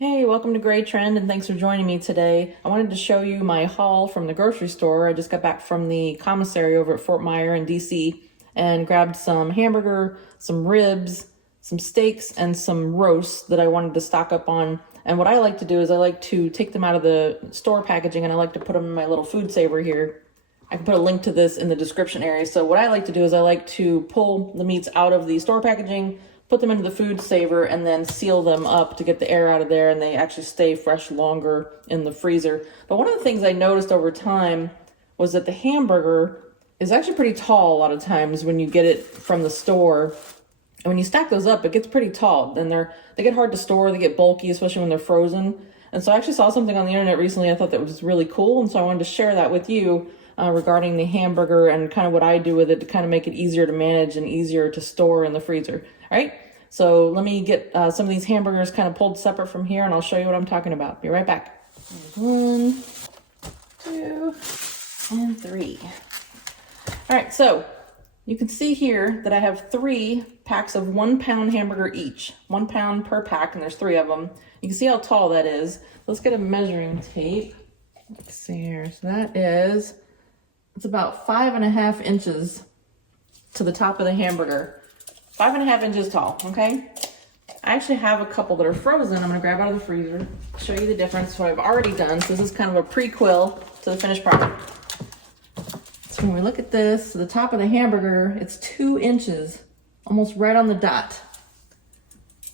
Hey, welcome to GrayTrend and thanks for joining me today. I wanted to show you my haul from the grocery store. I just got back from the commissary over at Fort Myer in DC and grabbed some hamburger, some ribs, some steaks, and some roasts that I wanted to stock up on. And what I like to do is I like to take them out of the store packaging and I like to put them in my little food saver here. I can put a link to this in the description area. So what I like to do is I like to pull the meats out of the store packaging, put them into the food saver, and then seal them up to get the air out of there, and they actually stay fresh longer in the freezer. But one of the things I noticed over time was that the hamburger is actually pretty tall a lot of times when you get it from the store. And when you stack those up, it gets pretty tall. Then they get hard to store, they get bulky, especially when they're frozen. And so I actually saw something on the internet recently I thought that was really cool, and so I wanted to share that with you regarding the hamburger and kind of what I do with it to kind of make it easier to manage and easier to store in the freezer. All right, so let me get some of these hamburgers kind of pulled separate from here and I'll show you what I'm talking about. Be right back. 1, 2, and 3. All right, so you can see here that I have 3 packs of 1 pound hamburger each, 1 pound per pack, and there's 3 of them. You can see how tall that is. Let's get a measuring tape. Let's see here. So that is, it's about 5.5 inches to the top of the hamburger. 5.5 inches tall, okay? I actually have a couple that are frozen. I'm gonna grab out of the freezer, show you the difference, what I've already done. So this is kind of a prequel to the finished product. So when we look at this, the top of the hamburger, it's 2 inches, almost right on the dot.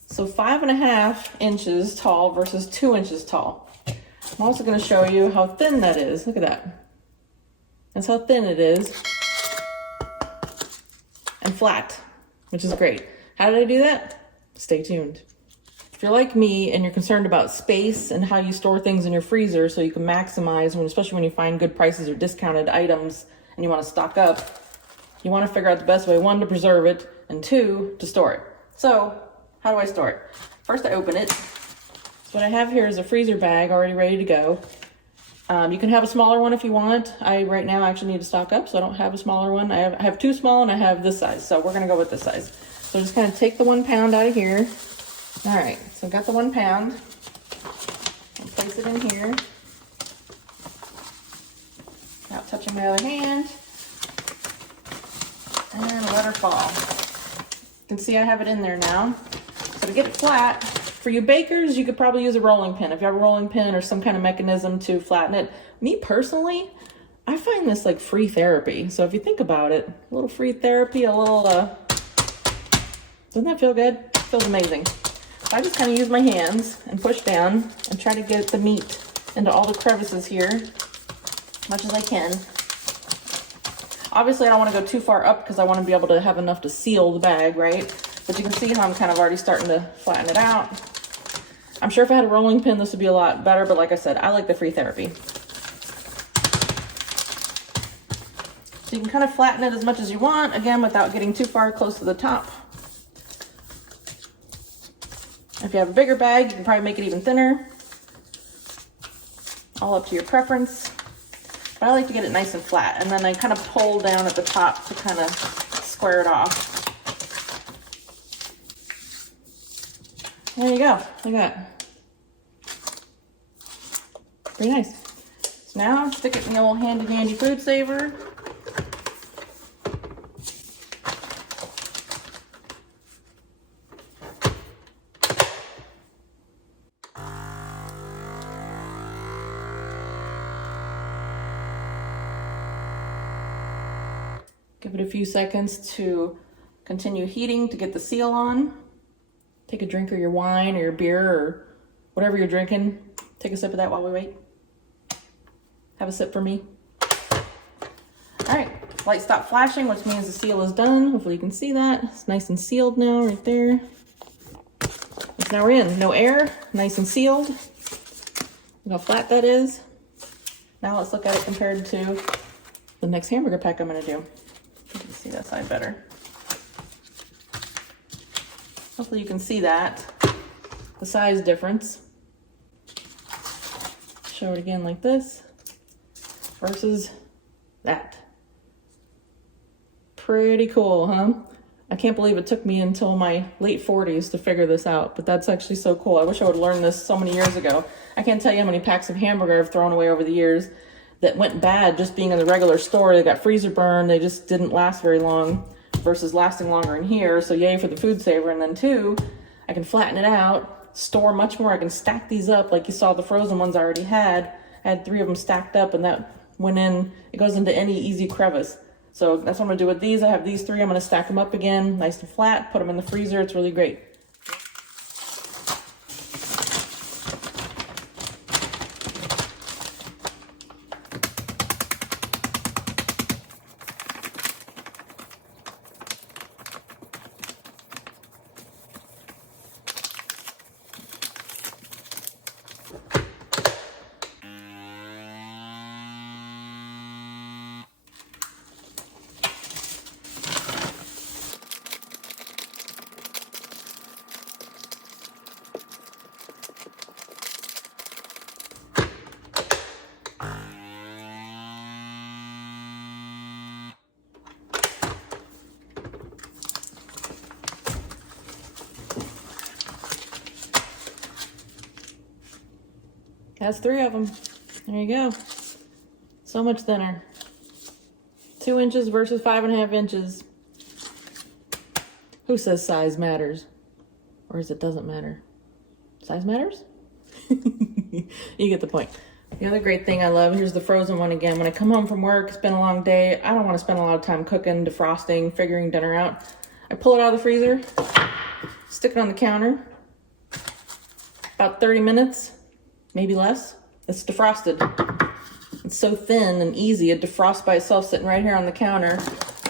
So 5.5 inches tall versus 2 inches tall. I'm also gonna show you how thin that is. Look at that. That's how thin it is. And flat, which is great. How did I do that? Stay tuned. If you're like me and you're concerned about space and how you store things in your freezer so you can maximize, especially when you find good prices or discounted items and you want to stock up, you want to figure out the best way, 1, to preserve it, and 2, to store it. So how do I store it? First, I open it. So what I have here is a freezer bag already ready to go. You can have a smaller one if you want. I right now actually need to stock up, so I don't have a smaller one. I have 2 small and I have this size, so we're gonna go with this size. So just kind of take the 1 pound out of here. All right, so I've got the 1 pound. I'll place it in here without touching my other hand. And let her fall. You can see I have it in there now. So to get it flat, for you bakers, you could probably use a rolling pin. If you have a rolling pin or some kind of mechanism to flatten it. Me personally, I find this like free therapy. So if you think about it, a little free therapy, a little, doesn't that feel good? It feels amazing. So I just kind of use my hands and push down and try to get the meat into all the crevices here as much as I can. Obviously, I don't want to go too far up because I want to be able to have enough to seal the bag, right? But you can see how I'm kind of already starting to flatten it out. I'm sure if I had a rolling pin, this would be a lot better, but like I said, I like the free therapy. So you can kind of flatten it as much as you want, again, without getting too far close to the top. If you have a bigger bag, you can probably make it even thinner. All up to your preference. But I like to get it nice and flat, and then I kind of pull down at the top to kind of square it off. There you go, look at that. Pretty nice. So now stick it in the old handy dandy food saver. Give it a few seconds to continue heating to get the seal on. Take a drink of your wine or your beer or whatever you're drinking. Take a sip of that while we wait. Have a sip for me. All right, light stopped flashing, which means the seal is done. Hopefully you can see that. It's nice and sealed now, right there. So now we're in, no air, nice and sealed. Look how flat that is. Now let's look at it compared to the next hamburger pack I'm gonna do. You can see that side better. Hopefully you can see that, the size difference. Show it again like this versus that. Pretty cool, huh? I can't believe it took me until my late 40s to figure this out, but that's actually so cool. I wish I would have learned this so many years ago. I can't tell you how many packs of hamburger I've thrown away over the years that went bad just being in the regular store. They got freezer burned. They just didn't last very long versus lasting longer in here. So yay for the food saver. And then two, I can flatten it out, store much more. I can stack these up like you saw the frozen ones I already had. I had 3 of them stacked up, and that went in, it goes into any easy crevice. So that's what I'm gonna do with these. I have these 3, I'm gonna stack them up again, nice and flat, put them in the freezer. It's really great. That's 3 of them. There you go. So much thinner. 2 inches versus 5.5 inches. Who says size matters? Or is it doesn't matter? Size matters? You get the point. The other great thing I love, here's the frozen one again. When I come home from work, it's been a long day. I don't want to spend a lot of time cooking, defrosting, figuring dinner out. I pull it out of the freezer, stick it on the counter. About 30 minutes. Maybe less. It's defrosted. It's so thin and easy. It defrosts by itself sitting right here on the counter.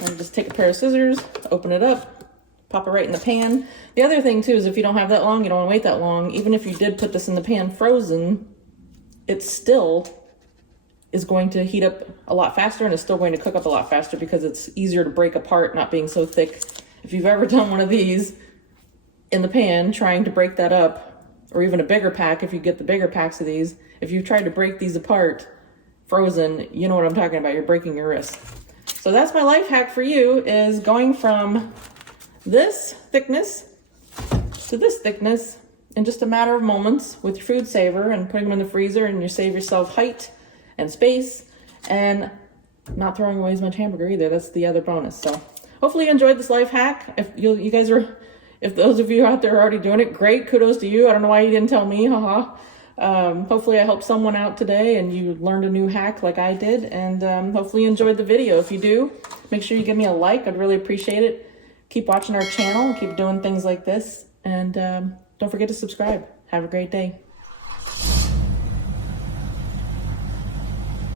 And just take a pair of scissors, open it up, pop it right in the pan. The other thing too is if you don't have that long, you don't want to wait that long. Even if you did put this in the pan frozen, it still is going to heat up a lot faster, and it's still going to cook up a lot faster because it's easier to break apart, not being so thick. If you've ever done one of these in the pan, trying to break that up, or even a bigger pack, if you get the bigger packs of these, if you tried to break these apart frozen, you know what I'm talking about. You're breaking your wrist. So that's my life hack for you, is going from this thickness to this thickness in just a matter of moments with your food saver, and putting them in the freezer, and you save yourself height and space, and not throwing away as much hamburger either. That's the other bonus. So hopefully you enjoyed this life hack. If those of you out there are already doing it, great, kudos to you. I don't know why you didn't tell me, haha. Hopefully I helped someone out today and you learned a new hack like I did, and hopefully you enjoyed the video. If you do, make sure you give me a like. I'd really appreciate it. Keep watching our channel, keep doing things like this, and don't forget to subscribe. Have a great day.